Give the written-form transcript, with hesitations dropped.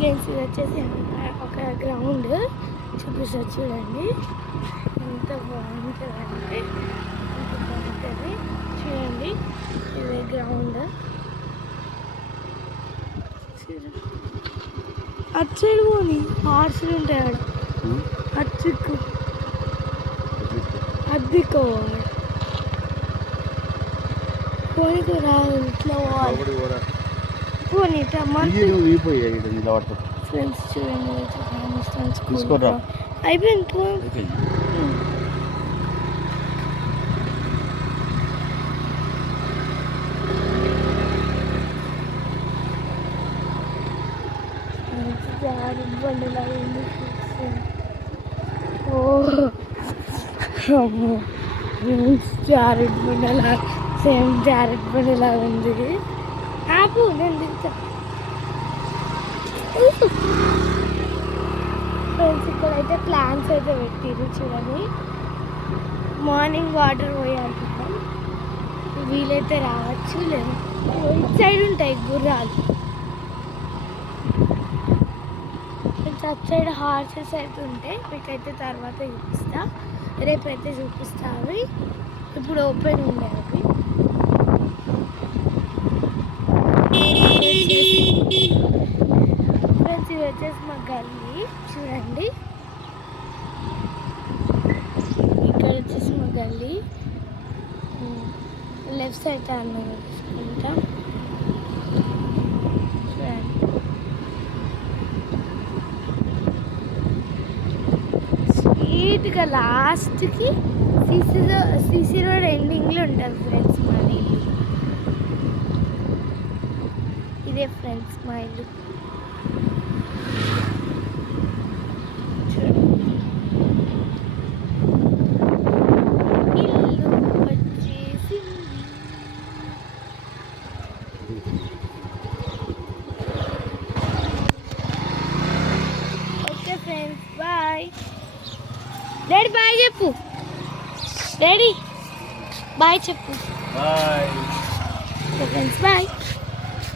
Friends ఇది వచ్చేసి ఒక గ్రౌండ్ చూపిస్తా చూడండి, ఎంత బాగుంటుందంటే ఎంత బాగుంటుంది చూడండి. ఇది గ్రౌండ్ అటు సైడ్ పోని హార్స్లు ఉంటాయి ఆడ అచ్చుకు అద్దెకోవాలి పోనీకు రాదు ఇట్లా పోనీ ఫ్రెండ్స్ చూడండి అయిపోయింది. జారుడు బండిలాగా ఉంది. జారుడు బండిలా సేమ్ జారుడు బండిలాగా ఉంది. ఆపు నేను దిగుతా. ఫ్రెండ్స్ ఇక్కడైతే ప్లాంట్స్ అయితే పెట్టిరు చూడండి. మార్నింగ్ వాటర్ పోయాడుకుంటాం, వీలైతే రావచ్చు, లేదు ఇటు సైడ్ ఉంటాయి గుర్రాలు. అటు సైడ్ హార్సెస్ అయితే ఉంటాయి, మీకైతే తర్వాత చూపిస్తా, రేపైతే చూపిస్తా. అవి ఇప్పుడు ఓపెన్ ఉన్నాయి. అవి ఫ్రెండ్స్ ఇది వచ్చేసి మా గల్లీ చూడండి. ఇక్కడ వచ్చేసి మా గల్లీ లెఫ్ట్ సైడ్ అన్నమాట చూసుకుంటా చూడండి. స్ట్రీట్గా లాస్ట్కి సిసి రోడ్ ఎండింగ్లో ఉంటుంది ఫ్రెండ్స్ మా ఇల్లు. ఇదే ఫ్రెండ్స్ మా ఇల్లు. ఇల్లు వచ్చేసి okay friends bye. Daddy bye చెప్పు. డాడీ బాయ్ చెప్పు. Bye friends bye.